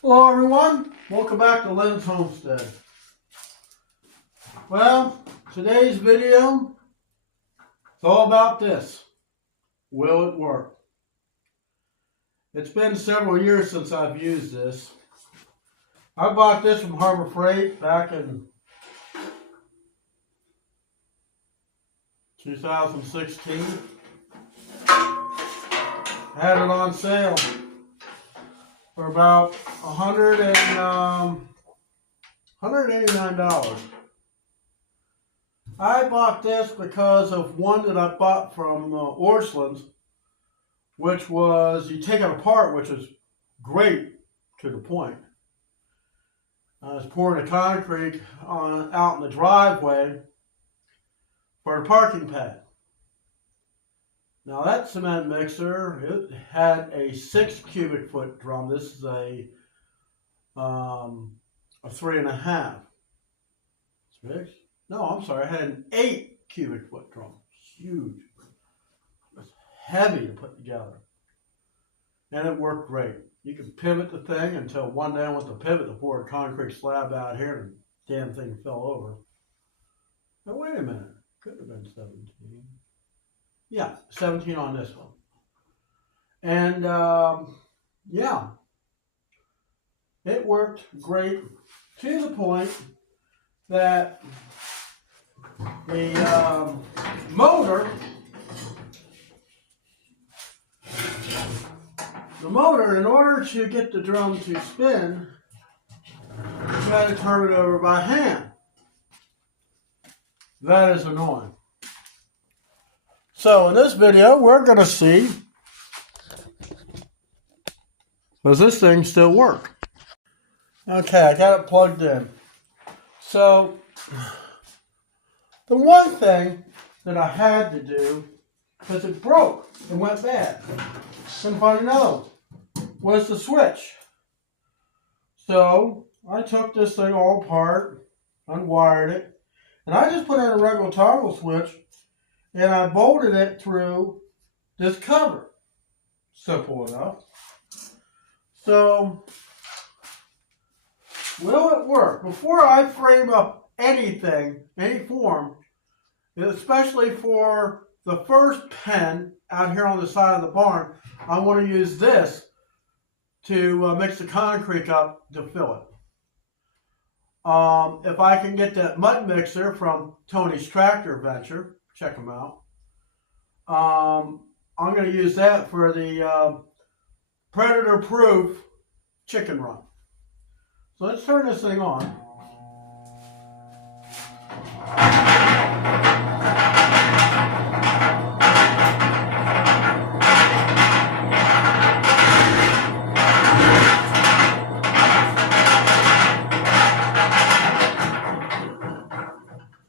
Hello everyone, welcome back to Lynn's Homestead. Well, today's video is all about this. Will it work? It's been several years since I've used this. I bought this from Harbor Freight back in 2016. I had it on sale for about $189. I bought this because of one that I bought from Orscheln's, which was, you take it apart, which is great to the point. I was pouring the concrete out in the driveway for the parking pad. Now that cement mixer, it had a 6 cubic foot drum. This is a 3.5. 6? No, I'm sorry. I had an 8 cubic foot drum. Huge. It was heavy to put together. And it worked great. You could pivot the thing until one day I went to pivot to pour a concrete slab out here and the damn thing fell over. Now wait a minute. Could have been 17. Yeah, 17 on this one. And yeah, it worked great to the point that the motor, in order to get the drum to spin, you got to turn it over by hand. That is annoying. So in this video, we're going to see, does this thing still work? Okay, I got it plugged in. So the one thing that I had to do, because it broke, it went bad, couldn't find another, was the switch. So I took this thing all apart, unwired it, and I just put in a regular toggle switch, and I bolted it through this cover. Simple enough. So, will it work? Before I frame up anything, any form, especially for the first pen out here on the side of the barn, I want to use this to mix the concrete up to fill it. If I can get that mud mixer from Tony's Tractor Venture, check them out. I'm going to use that for the predator-proof chicken run. So let's turn this thing on.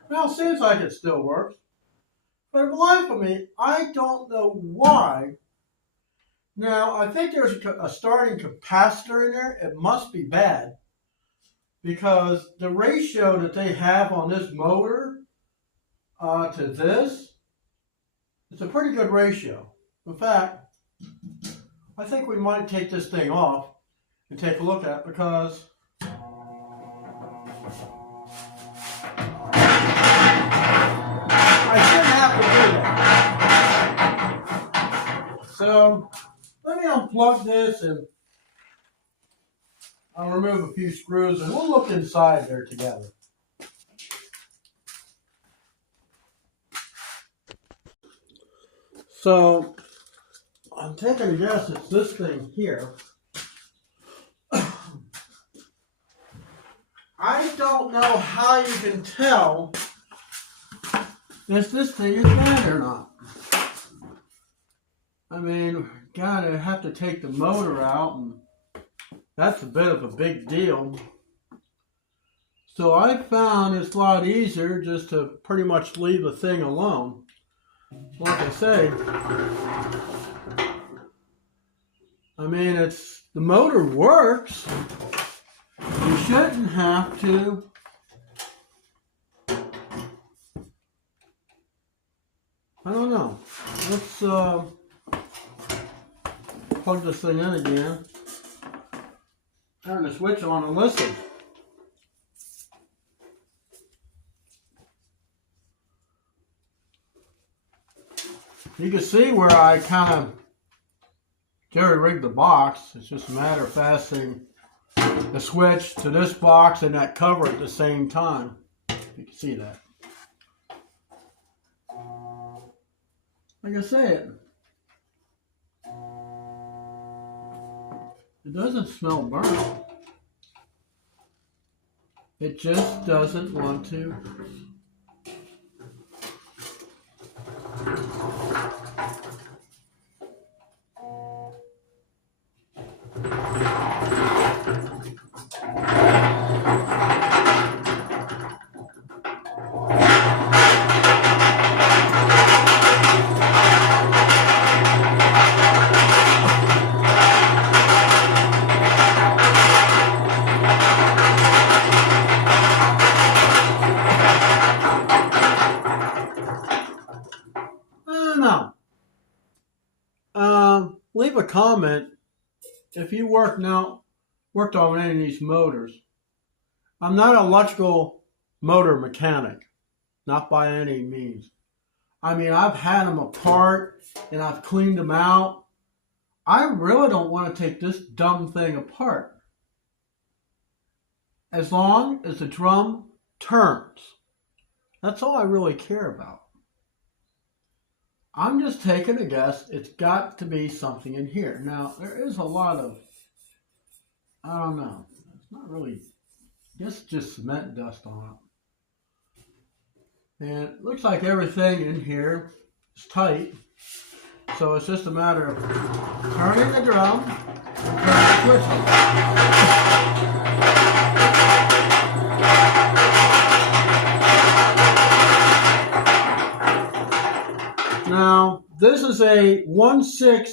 Well, it seems like it still works. But for the life of me, I don't know why. Now, I think there's a starting capacitor in there. It must be bad, because the ratio that they have on this motor to this, it's a pretty good ratio. In fact, I think we might take this thing off and take a look at it, because so let me unplug this and I'll remove a few screws and we'll look inside there together. So I'm taking a guess it's this thing here. I don't know how you can tell if this thing is bad or not. I mean, gotta have to take the motor out, and that's a bit of a big deal. So I found it's a lot easier just to pretty much leave the thing alone. Like I say, I mean, the motor works. You shouldn't have to I don't know. Let's plug this thing in again. Turn the switch on and listen. You can see where I kind of jerry-rigged the box. It's just a matter of fastening the switch to this box and that cover at the same time. You can see that. Like I said, it doesn't smell burnt. It just doesn't want to. Leave a comment if you worked on any of these motors. I'm not an electrical motor mechanic, not by any means. I mean, I've had them apart and I've cleaned them out. I really don't want to take this dumb thing apart. As long as the drum turns. That's all I really care about. I'm just taking a guess. It's got to be something in here. Now, there is a lot of, I don't know. It's not really, I guess just cement dust on it. And it looks like everything in here is tight. So it's just a matter of turning the drum and turning the switch. Now, this is a 1/6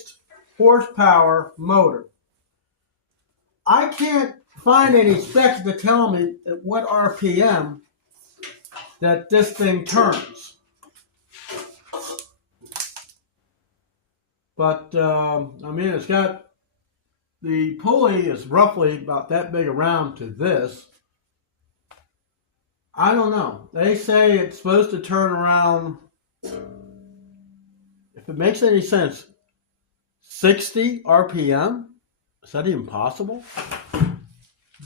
horsepower motor. I can't find any specs to tell me at what RPM that this thing turns. But, I mean, it's got, the pulley is roughly about that big around to this. I don't know. They say it's supposed to turn around, if it makes any sense, 60 RPM? Is that even possible?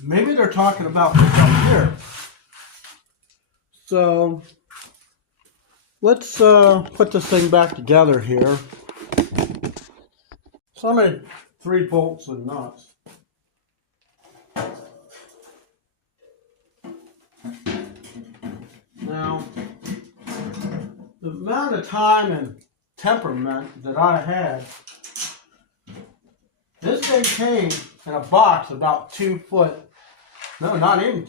Maybe they're talking about this up here. So, let's put this thing back together here. So I made 3 bolts and nuts. Now, the amount of time and temperament that I had, this thing came in a box about 2 foot, no, not even,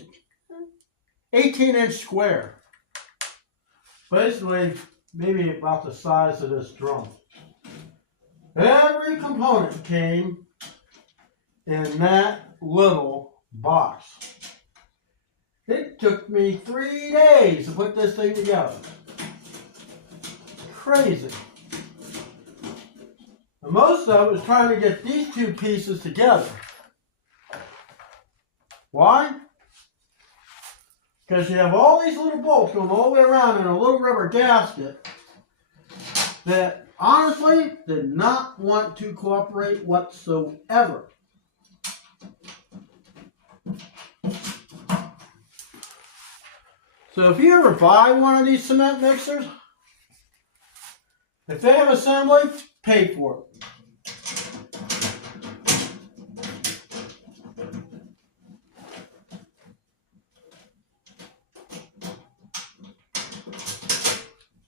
18-inch square. Basically, maybe about the size of this drum. Every component came in that little box. It took me 3 days to put this thing together. Crazy. And most of it was trying to get these 2 pieces together. Why? Because you have all these little bolts going all the way around in a little rubber gasket that honestly did not want to cooperate whatsoever. So if you ever buy one of these cement mixers, if they have assembly, pay for it.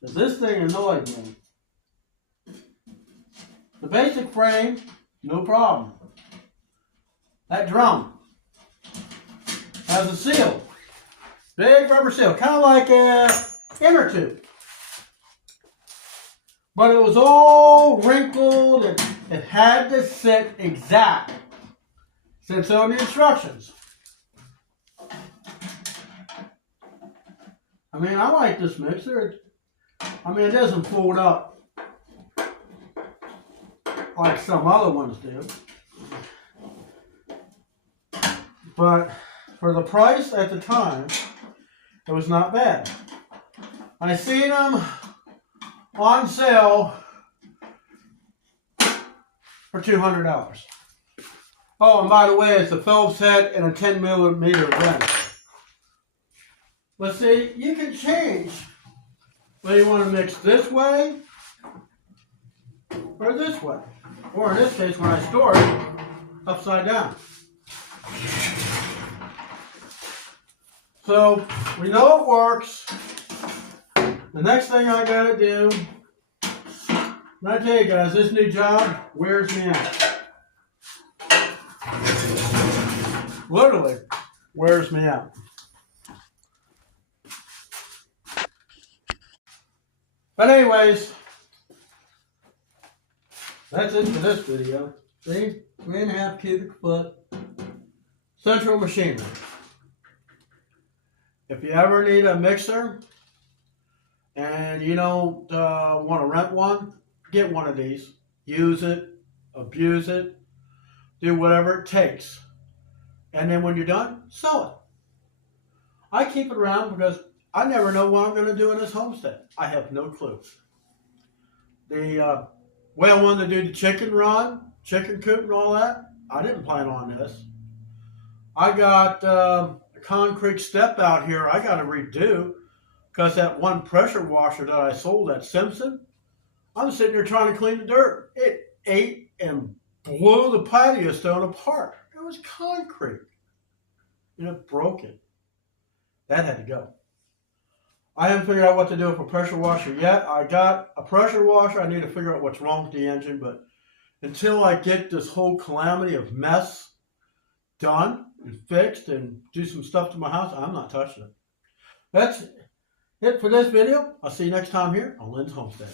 Because this thing annoyed me. The basic frame, no problem. That drum has a seal. Big rubber seal, kind of like an inner tube. But it was all wrinkled and it had to sit exact. Since on the instructions. I mean, I like this mixer. It doesn't fold up like some other ones do. But for the price at the time, it was not bad. I seen them on sale for $200. Oh, and by the way, it's a Phillips head and a 10mm wrench. But see, you can change whether you want to mix this way or this way. Or in this case, when I store it, upside down. So, we know it works. The next thing I gotta do, and I tell you guys, this new job wears me out. Literally wears me out. But anyways, that's it for this video. See, 3.5 cubic foot central machinery. If you ever need a mixer and you don't want to rent one, get one of these. Use it, abuse it, do whatever it takes. And then when you're done, sell it. I keep it around because I never know what I'm going to do in this homestead. I have no clue. The way I wanted to do the chicken run, chicken coop and all that, I didn't plan on this. I got a concrete step out here I got to redo because that one pressure washer that I sold at Simpson, I'm sitting there trying to clean the dirt. It ate and blew the patio stone apart. It was concrete. And it broke it. That had to go. I haven't figured out what to do with a pressure washer yet. I got a pressure washer. I need to figure out what's wrong with the engine. But until I get this whole calamity of mess done and fixed and do some stuff to my house, I'm not touching it. That's it for this video. I'll see you next time here on Lynn's Homestead.